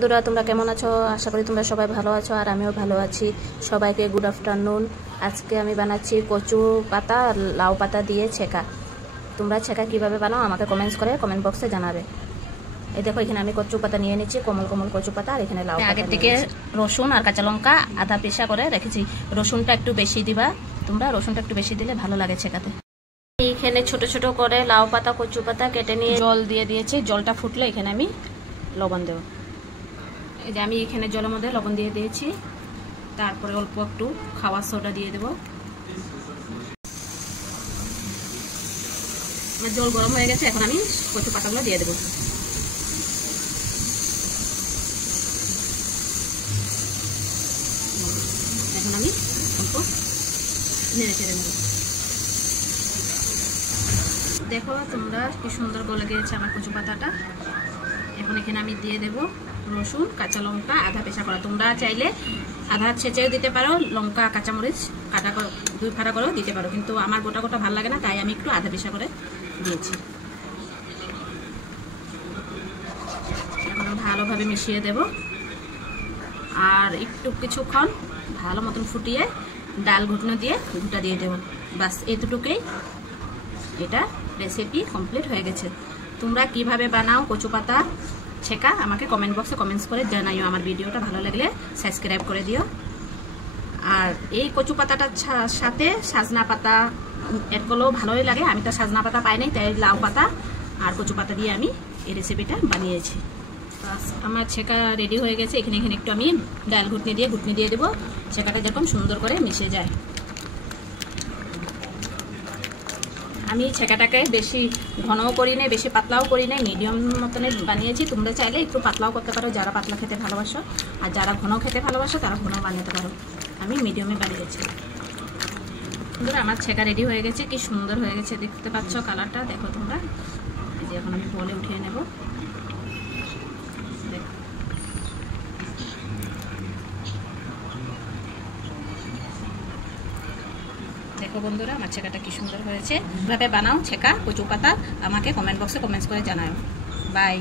বন্ধুরা, তোমরা কেমন আছো? আশা করি তোমরা সবাই ভালো আছো, আর আমিও ভালো আছি। সবাইকে গুড আফটারনুন। আজকে আমি বানাচ্ছি কচু পাতা আর লাউ পাতা দিয়ে ছেঁকা। তোমরা ছেঁকা কিভাবে বানাও আমাকে কমেন্টস করে কমেন্ট বক্সে জানাবে। এই দেখো, এখানে আমি কচু পাতা নিয়ে নিচ্ছি, কোমল কোমল কচু পাতা, আর এখানে লাউ পাতা। আগের থেকে রসুন আর কাঁচা লঙ্কা আধা পেশা করে রেখেছি। রসুনটা একটু বেশি দিবা, তোমরা রসুনটা একটু বেশি দিলে ভালো লাগে ছেঁকাতে। এইখানে ছোট ছোট করে লাউ পাতা কচু পাতা কেটে নিয়ে জল দিয়ে দিয়েছি। জলটা ফুটলে এখানে আমি লবণ দেবো। এই যে আমি এখানে জলের মধ্যে লবণ দিয়ে দিয়েছি, তারপরে অল্প একটু খাওয়ার সোডা দিয়ে দেবো। জল গরম হয়ে গেছে, এখন আমি কচু পাতাগুলো দিয়ে দেবো। এখন আমি অল্প নেড়ে চেড়ে নেব। দেখো তোমরা কি সুন্দর গলে গিয়েছে আমার কচু পাতাটা। এখন এখানে আমি দিয়ে দেব রসুন কাঁচা লঙ্কা আধা পেশা করা। তোমরা চাইলে আধা ছেঁচেও দিতে পারো, লঙ্কা কাঁচামরিচ কাটা করে 2 ফাড়া করেও দিতে পারো, কিন্তু আমার গোটা গোটা ভালো লাগে না, তাই আমি একটু আধা পেশা করে দিয়েছি। এখন ভালোভাবে মিশিয়ে দেব, আর একটু কিছুক্ষণ ভালো মতন ফুটিয়ে ডাল ঘুটনো দিয়ে ঘুটা দিয়ে দেবো। বাস এতটুকুই, এটা রেসিপি কমপ্লিট হয়ে গেছে। তোমরা কিভাবে বানাও কচু পাতা ছেঁকা আমাকে কমেন্ট বক্সে কমেন্টস করে জানাইও। আমার ভিডিওটা ভালো লাগলে সাবস্ক্রাইব করে দিও। আর এই কচু পাতাটার সাথে সাজনা পাতা এড করলেও ভালোই লাগে। আমি তো সাজনা পাতা পাই নাই, তাই লাউ পাতা আর কচু পাতা দিয়ে আমি এই রেসিপিটা বানিয়েছি। আমার ছেঁকা রেডি হয়ে গেছে। এখানে একটু আমি ডাল ঘুটনি দিয়ে দেবো, ছেঁকাটা যেরকম সুন্দর করে মিশে যায়। আমি ছেঁকাটাকে বেশি ঘনও করি নাই, বেশি পাতলাও করি নাই, মিডিয়াম মতনের বানিয়েছি। তোমরা চাইলে একটু পাতলাও করতে পারো, যারা পাতলা খেতে ভালোবাসো, আর যারা ঘন খেতে ভালোবাসো তারা ঘন বানাতে পারো। আমি মিডিয়ামে বানিয়েছি। বন্ধুরা, আমার ছেঁকা রেডি হয়ে গেছে। কি সুন্দর হয়ে গেছে, দেখতে পাচ্ছ কালারটা? দেখো তোমরা। এই যে এখন আমি বলে উঠিয়ে নেব। দেখো বন্ধুরা, আমার ছেঁকাটা কি সুন্দর হয়েছে। কিভাবে বানাও ছেঁকা কচু পাতা আমাকে কমেন্ট বক্সে কমেন্টস করে জানাও। বাই।